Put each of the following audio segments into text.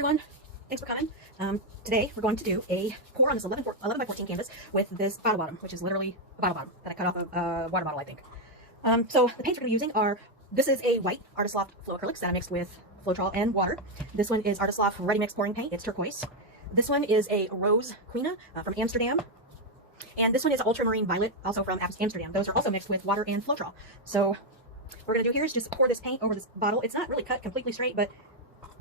everyone, thanks for coming. Today we're going to do a pour on this 11 by 14 canvas with this bottle bottom, which is literally a bottle bottom that I cut off a water bottle, I think. So the paints we're going to be using are, this is a white Artist Loft Flow Acrylics that I mixed with Floetrol and water. This one is Artist Loft Ready Mix Pouring Paint, it's turquoise. This one is a Rose Quina from Amsterdam. And this one is Ultramarine Violet, also from Amsterdam. Those are also mixed with water and Floetrol. So what we're going to do here is just pour this paint over this bottle. It's not really cut completely straight, but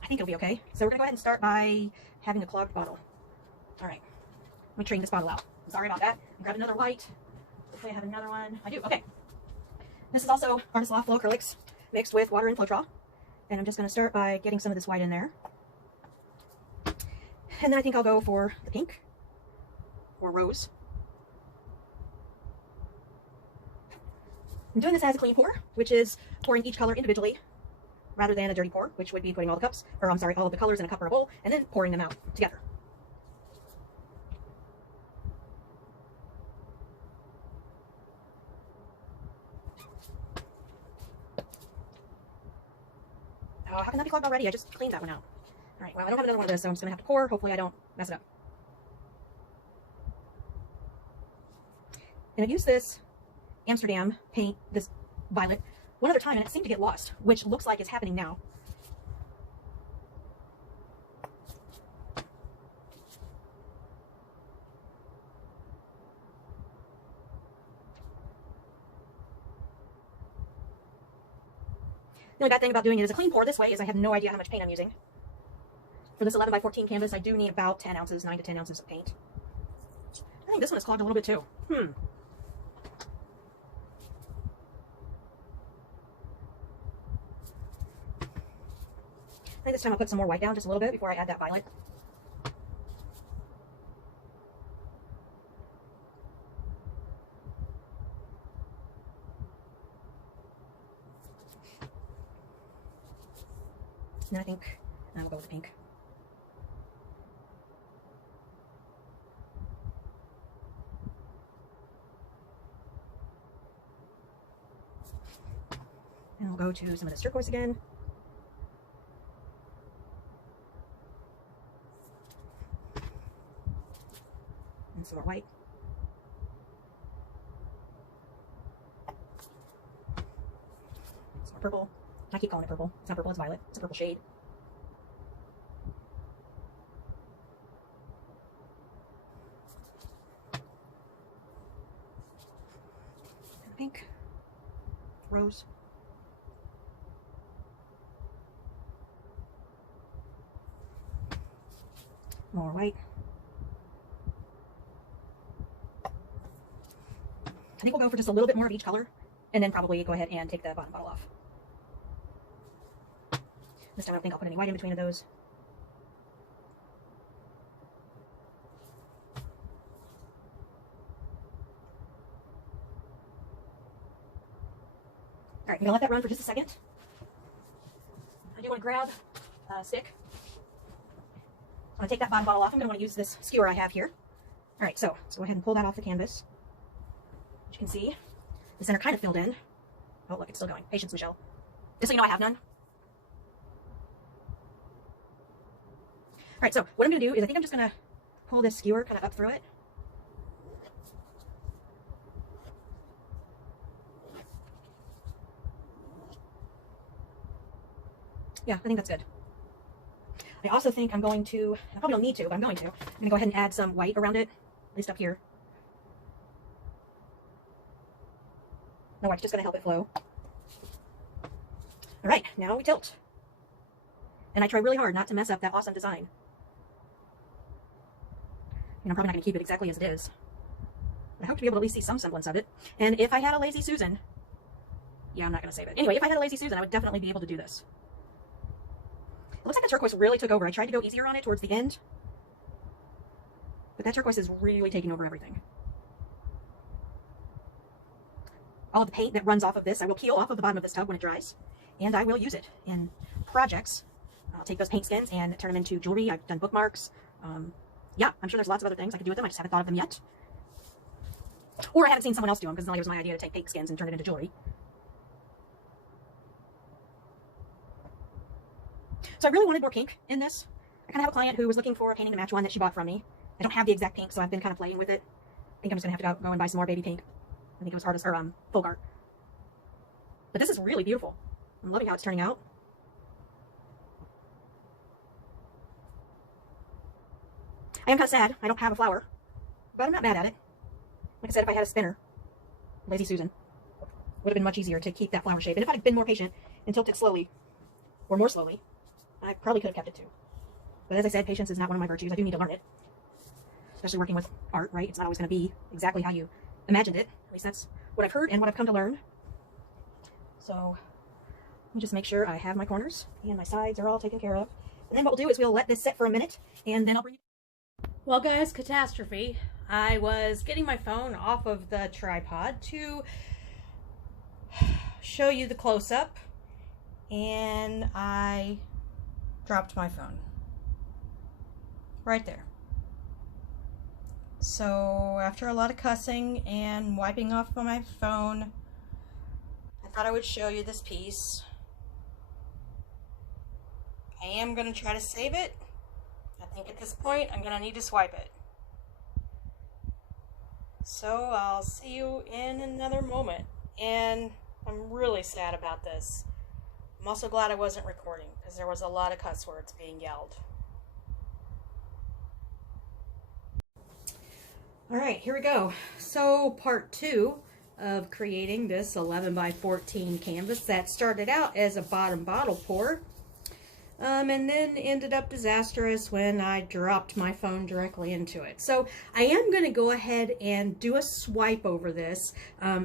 I think it'll be okay. So we're going to go ahead and start by having a clogged bottle. All right. Let me drain this bottle out. Sorry about that. Grab another white. Hopefully I have another one. I do. Okay. This is also Artist Loft Flow Acrylics mixed with water and Floetrol. And I'm just going to start by getting some of this white in there. And then I think I'll go for the pink or rose. I'm doing this as a clean pour, which is pouring each color individually rather than a dirty pour, which would be putting all the cups, or I'm sorry, all of the colors in a cup or a bowl, and then pouring them out together. Oh, how can that be clogged already? I just cleaned that one out. All right, well, I don't have another one of this, so I'm just going to have to pour. Hopefully I don't mess it up. And I've used this Amsterdam paint, this violet, one other time, and it seemed to get lost, which looks like it's happening now. The only bad thing about doing it as a clean pour this way is I have no idea how much paint I'm using. For this 11 by 14 canvas, I do need about 10 ounces, 9 to 10 ounces of paint. I think this one is clogged a little bit too. I think this time I'll put some more white down just a little bit before I add that violet. And then I think we'll go with the pink. And we'll go to some of this turquoise again. And some more white. Some more purple. I keep calling it purple. It's not purple, it's violet. It's a purple shade. And pink. Rose. More white. I think we'll go for just a little bit more of each color, and then probably go ahead and take the bottom bottle off. This time I don't think I'll put any white in between of those. All right, I'm gonna let that run for just a second. I do want to grab a stick. I'm gonna take that bottom bottle off. I'm gonna want to use this skewer I have here. All right, so let's go ahead and pull that off the canvas. As you can see, the center kind of filled in. Oh, look, it's still going. Patience, Michelle. Just so you know, I have none. All right, so what I'm going to do is I think I'm just going to pull this skewer kind of up through it. Yeah, I think that's good. I also think I'm going to, I probably don't need to, but I'm going to go ahead and add some white around it, at least up here. No white's just going to help it flow. All right, now we tilt. And I try really hard not to mess up that awesome design. And I'm probably not going to keep it exactly as it is. But I hope to be able to at least see some semblance of it. And if I had a lazy Susan, yeah, I'm not going to save it. Anyway, if I had a lazy Susan, I would definitely be able to do this. It looks like the turquoise really took over. I tried to go easier on it towards the end, but that turquoise is really taking over everything. All of the paint that runs off of this, I will peel off of the bottom of this tub when it dries, and I will use it in projects. I'll take those paint skins and turn them into jewelry. I've done bookmarks. Yeah, I'm sure there's lots of other things I could do with them. I just haven't thought of them yet. Or I haven't seen someone else do them, because it's not like it was my idea to take paint skins and turn it into jewelry. So I really wanted more pink in this. I kind of have a client who was looking for a painting to match one that she bought from me. I don't have the exact pink, so I've been kind of playing with it. I think I'm just going to have to go and buy some more baby pink. I think it was hardest, or folk art. But this is really beautiful. I'm loving how it's turning out. I am kind of sad I don't have a flower, but I'm not mad at it. Like I said, if I had a spinner, Lazy Susan, would have been much easier to keep that flower shape. And if I'd been more patient and tilted slowly, or more slowly, I probably could have kept it too. But as I said, patience is not one of my virtues. I do need to learn it. Especially working with art, right? It's not always going to be exactly how you imagined it. At least that's what I've heard and what I've come to learn. So let me just make sure I have my corners and my sides are all taken care of. And then what we'll do is we'll let this set for a minute, and then I'll bring you. Well, guys, catastrophe. I was getting my phone off of the tripod to show you the close-up, and I dropped my phone. Right there. So after a lot of cussing and wiping off my phone, I thought I would show you this piece. I am going to try to save it. I think at this point I'm going to need to swipe it. So I'll see you in another moment. And I'm really sad about this. I'm also glad I wasn't recording because there was a lot of cuss words being yelled. All right, here we go. So part 2 of creating this 11 by 14 canvas that started out as a bottom bottle pour, and then ended up disastrous when I dropped my phone directly into it. So I am going to go ahead and do a swipe over this.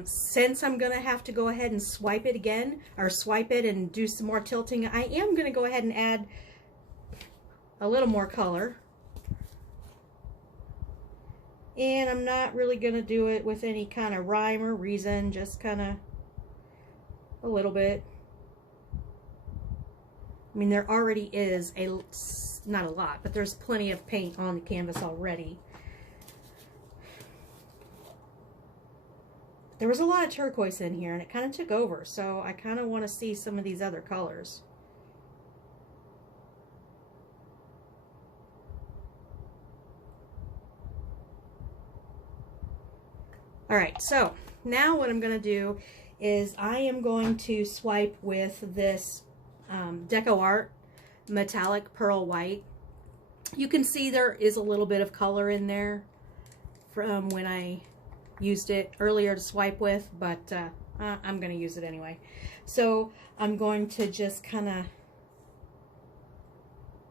Since I'm going to have to go ahead and swipe it again, or swipe it and do some more tilting, I am going to go ahead and add a little more color. And I'm not really going to do it with any kind of rhyme or reason, just kind of a little bit. I mean, there already is not a lot, but there's plenty of paint on the canvas already. There was a lot of turquoise in here, and it kind of took over, so I kind of want to see some of these other colors. Alright, so now what I'm going to do is I am going to swipe with this Deco Art Metallic Pearl White. You can see there is a little bit of color in there from when I used it earlier to swipe with, but I'm going to use it anyway. So I'm going to just kind of,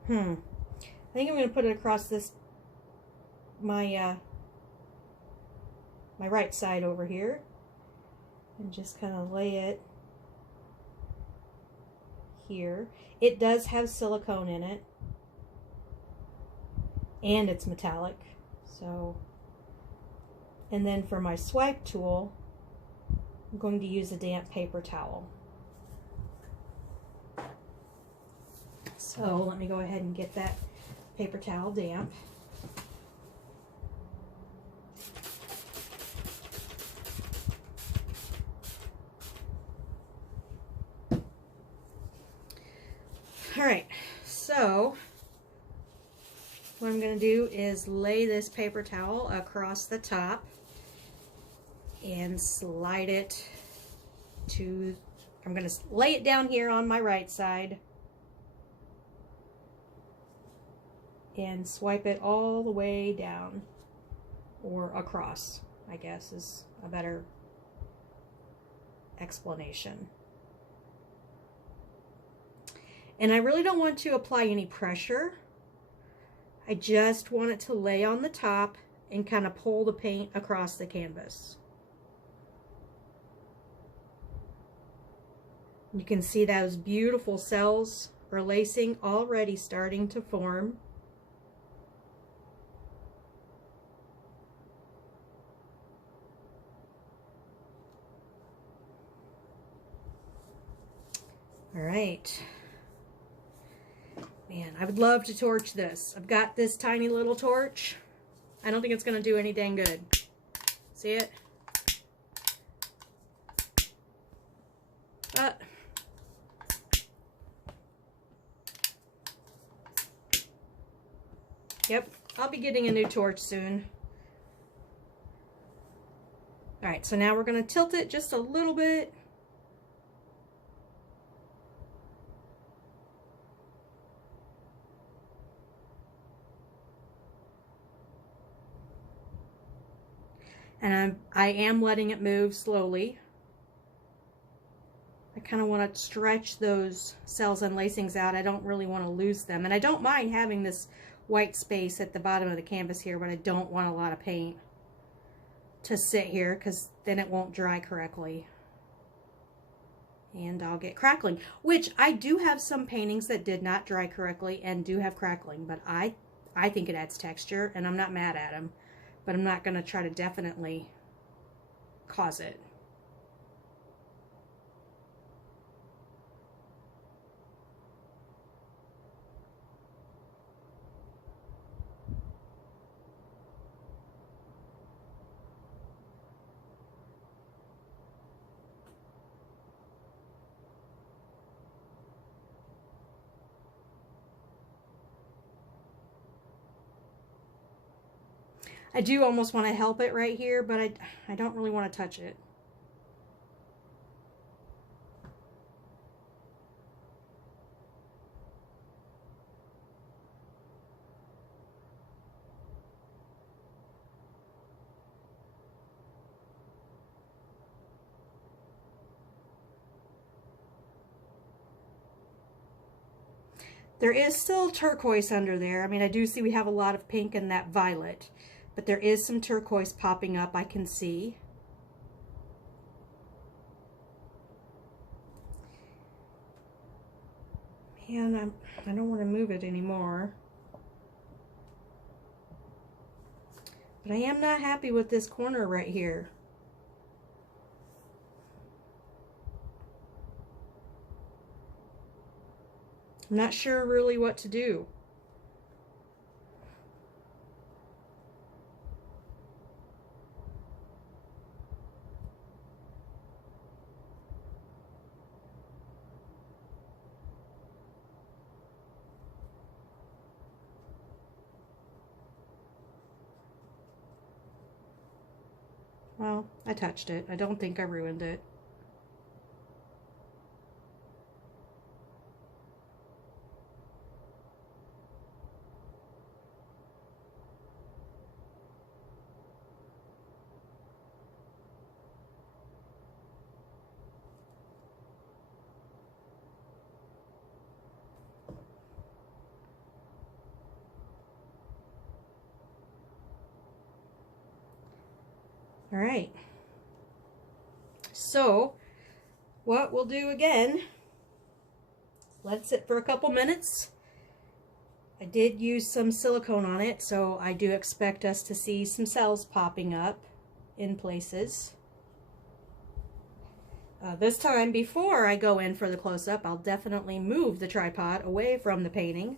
I think I'm going to put it across this, my right side over here, and just kind of lay it here. It does have silicone in it, and it's metallic. So, and then for my swipe tool, I'm going to use a damp paper towel. So let me go ahead and get that paper towel damp. Alright, so what I'm going to do is lay this paper towel across the top and slide it to, I'm going to lay it down here on my right side and swipe it all the way down, or across, I guess is a better explanation. And I really don't want to apply any pressure. I just want it to lay on the top and kind of pull the paint across the canvas. You can see those beautiful cells or lacing already starting to form. All right. Man, I would love to torch this. I've got this tiny little torch. I don't think it's going to do any dang good. See it? But Yep, I'll be getting a new torch soon. All right, so now we're going to tilt it just a little bit. And I am letting it move slowly. I kind of want to stretch those cells and lacings out. I don't really want to lose them. And I don't mind having this white space at the bottom of the canvas here, but I don't want a lot of paint to sit here because then it won't dry correctly. And I'll get crackling, which I do have some paintings that did not dry correctly and do have crackling, but I think it adds texture and I'm not mad at them. But I'm not going to try to definitely cause it. I do almost want to help it right here, but I don't really want to touch it. There is still turquoise under there. I mean, I do see we have a lot of pink and that violet, but there is some turquoise popping up, I can see. Man, I don't want to move it anymore. But I am not happy with this corner right here. I'm not sure really what to do. Well, I touched it. I don't think I ruined it. All right. So what we'll do again, let it sit for a couple minutes. I did use some silicone on it, so I do expect us to see some cells popping up in places. This time, before I go in for the close-up, I'll definitely move the tripod away from the painting.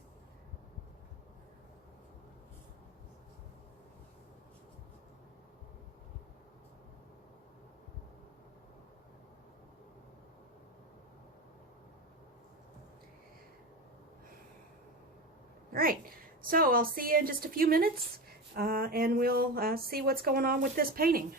All right, so I'll see you in just a few minutes, and we'll see what's going on with this painting.